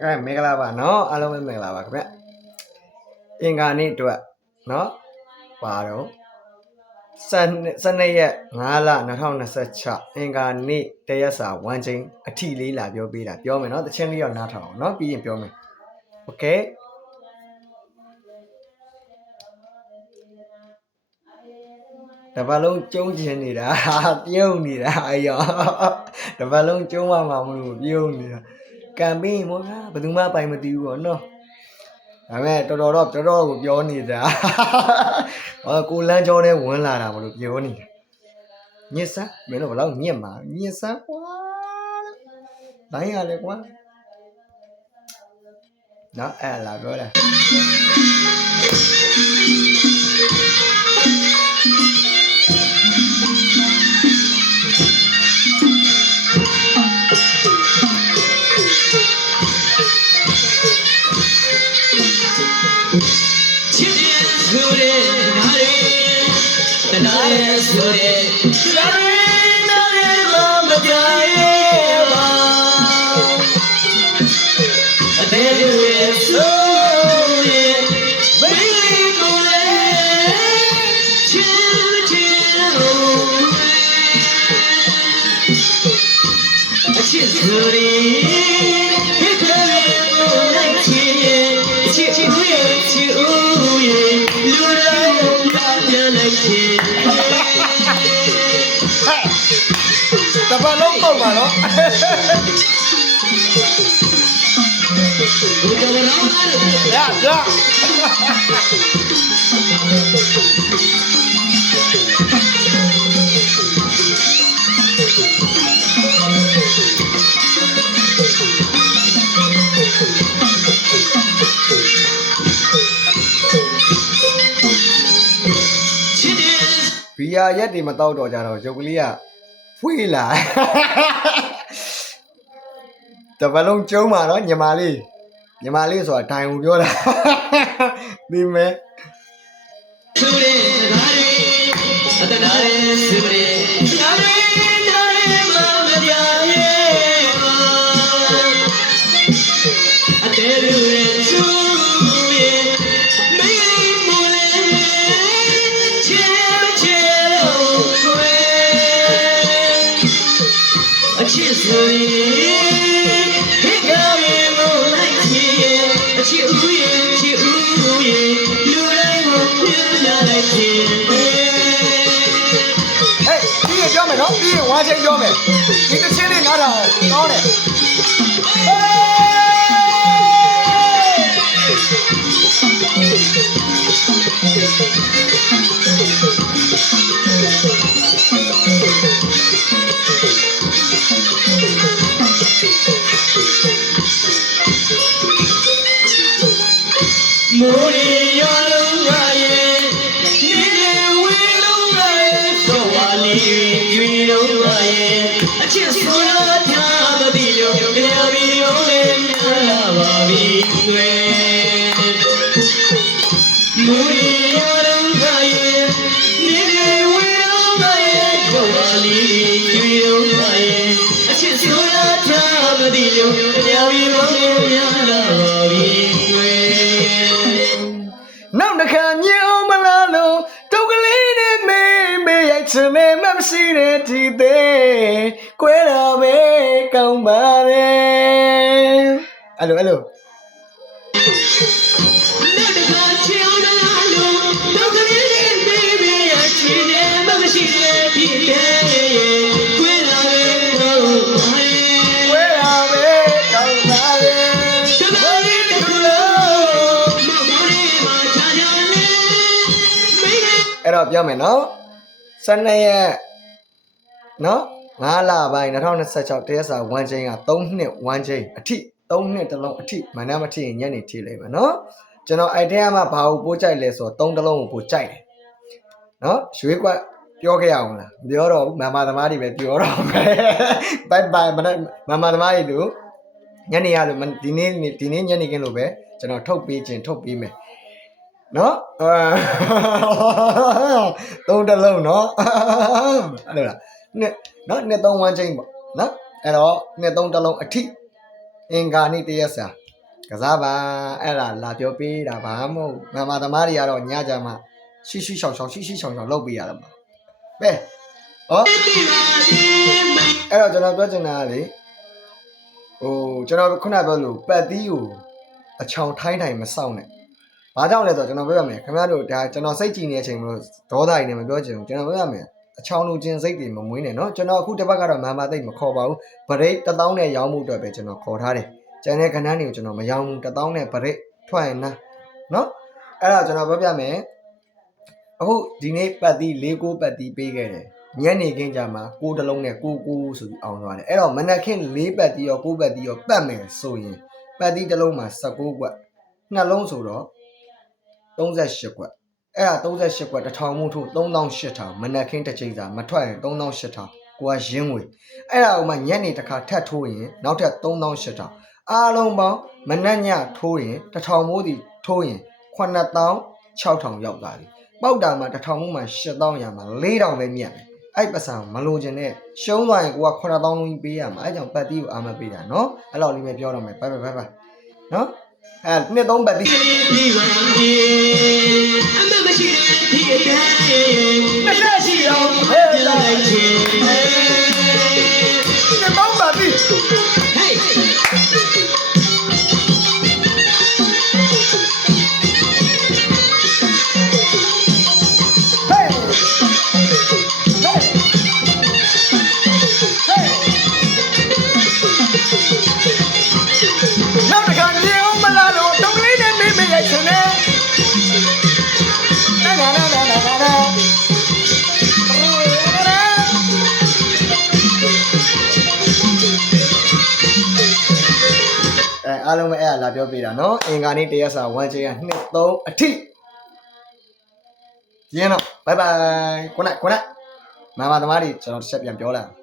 မေဂလာပါနော်အားလုံးပဲမင်္ဂလာပါခင်ဗျအင်္ဂါနေ့အတွက်နော်ပါတော့12ရက်5လ2026အင်္ဂါနေ့တရက်စာ1ချိန်အထီလေးလာပြောပေးတာပြောမယ်နော်တချင်းလေးတော့နားထောင်အောင်နော်ပြီးရင်ပြောမယ်โอเคတပတ်လုံးကျုံးကျင်နေတာပြုံးနေတာအယောတပတ်လုံးကျုံးမှမလို့ပြုံးနေတာကံပြီးမို့ဗျာဘယ်သူမှပိုင်မသိဘူးပေါ့နော်ဒါပေမဲ့တော်တော်ကိုပြောနေတာကိုလန်းကျော်နဲ့ဝင်လာတာမလို့ပြောနေတာညစ်စမ်းမင်းတို့ဘယ်လောက်ညစ်မှာညစ်စမ်းကွာတိုင်းရလေကွာနော်အဲ့လာပြောတာတပတ်လုံးပေါ့ပါနော်ရဘီယာရက်တွေမတော့တော့ကြတော့ရုပ်ကလေးကဖွေးလာတပတ်လုံးကျုံးပါတော့ညီမလေးဆိုတာဒိုင်ကိုပြောတာဒီမဲ့ပြီးရင်ဝါချင်းပြောမယ်ဒီတစ်ချင်းလေးနားထောင်ကောင်းတယ်မိုးရီရလုံးငါရဲ့ဒီလေဝေးလုံးငါရဲ့သောဝါလီရွေလုံးငါရဲ့အချစ်ဆိုရထားမသိလို့တရားပြီးလုံးလေးများလာပါပြီွယ်မိုးရီရလုံးငါရဲ့ဒီလေဝေးလုံးငါရဲ့သောဝါလီရွေလုံးငါရဲ့အချစ်ဆိုရထားမသိလို့တရားပြီးလုံးလေးများလာပါပြီွယ်နောက်တစ်ခါမြင်အောင်မလားလို့တုတ်ကလေးနဲ့မေးရိုက်ချင်နေမှမရှိတဲ့ဒီသေးကွဲတာပဲကောင်းပါတယ်အဲ့လိုနောက်တစ်ခါချင်အောင်မလားလို့တုတ်ကလေးနဲ့မေးရိုက်ချင်နေမှမရှိတဲ့ဒီသေးကွဲတာပဲကောင်းပါတယ်အဲ့တော့ပြောမယ်နော်12ရက်နော်5လပိုင်း2026တရက်စာ1ချိန်က3နှစ်1ချိန်အထိ3နှစ်တလုံးအထိမနမထိရင်ညနေထိလိမ့်မယ်နော်ကျွန်တော်အဲ့ထဲမှာဘာကိုပို့ကြိုက်လဲဆိုတော့3တလုံးကိုပို့ကြိုက်တယ်နော်ရွှေကွက်ပြောခဲ့ရအောင်လားမပြောတော့ဘူးမမသမားတွေပဲပြောတော့မယ်ဘိုင်မမသမားတွေတို့ညနေရလို့ဒီနေ့ညနေခင်းလို့ပဲကျွန်တော်ထုတ်ပေးမယ်နော်သုံးတလုံးနော်အဲ့လိုလားနှစ်နော်နှစ်သုံးဝမ်းချင်းပေါ့နော်အဲ့တော့နှစ်သုံးတလုံးအထိအင်္ဂါနေ့တရက်စာ ကစားပါအဲ့ဒါလာပြောပေးတာဘာမဟုတ်မမသမားတွေကတော့ညကြမှာရှိရှိရှောင်ရှောင်ရှိရှိရှောင်ရှောင်လုပ်ပေးရတယ်မှာပဲဟောအဲ့တော့ကျွန်တော်ပြောချင်တာကလေဟိုကျွန်တော်ခုနပြောလို့ပတ်သီးကိုအချောင်ထိုင်းထိုင်မစောင့်နဲ့ဘာကြောင့်လဲဆိုတော့ကျွန်တော်ပြောရမယ်ခင်ဗျားတို့ဒါကျွန်တော်စိတ်ကြည်နေတဲ့အချိန်မလို့ဒေါသတွေနဲ့မပြောချင်ဘူးကျွန်တော်ပြောရမယ်အချောင်လူချင်းစိတ်တွေမမွေးနဲ့နော်ကျွန်တော်အခုတစ်ပတ်ကတော့မာသိမ့်မခေါ်ပါဘူးဗရိတ်1000နဲ့ရောင်းမှုအတွက်ပဲကျွန်တော်ခေါ်ထားတယ်ကျန်တဲ့ခဏန်းတွေကိုကျွန်တော်မရောင်းဘူး1000နဲ့ဗရိတ်ထွက်ရင်နာနော်အဲ့ဒါကျွန်တော်ပြောပြမယ်အခုဒီနေ့ပတ်သီး6-9ပတ်သီးပေးခဲ့တယ်ညနေခင်းကြမှာ6တလုံးနဲ့9ဆိုပြီးအောင်သွားတယ်အဲ့တော့မနက်ခင်း4ပတ်သီးရော9ပတ်သီးရောပတ်မယ်ဆိုရင်ပတ်သီးတစ်လုံးမှာ19ကွက်နှလုံးဆိုတော့38ကွက်အဲ့ဒါ38ကွက်1000မှုထို့3800မနက်ခင်းတစ်ချိန်စာမထွက်ရင်3800ကိုကရင်းငွေအဲ့ဒါဥမာညနေတစ်ခါထပ်ထိုးရင်နောက်ထပ်3800အားလုံးပေါင်းမနက်ညထိုးရင်1000မိုးစီထိုးရင်9600ရောက်သွားပြီပေါက်တာမှာ1000မိုးမှာ8000ရမှာ4000ပဲမြတ်တယ်အဲ့ပတ်စံမလိုချင်နဲ့ရှုံးသွားရင်ကိုက9000လုံးကြီးပေးရမှာအဲ့ကြောင့်ပတ်တီးကိုအာမပေးတာနော်အဲ့လောက်လေးပဲပြောတော့မယ်ဘိုင်နော်အဲ့နှစ်သုံးပတ်တီးအမမရှိတဲ့ဒီအတိုင်းမဆက်ရှိအောင်ဟဲ့လိုက်ချင်နှစ်သုံးပတ်တီးဟေးအားလုံးပဲအဲ့ဒါလာပြောပေးတာနော်အင်္ဂါနေ့တရက်စာ1ချိန်က2-3အထိရင်းတော့ဘိုင်ဘိုင်ခုနမမသမားတွေကျွန်တော်တစ်ချက်ပြန်ပြောလိုက်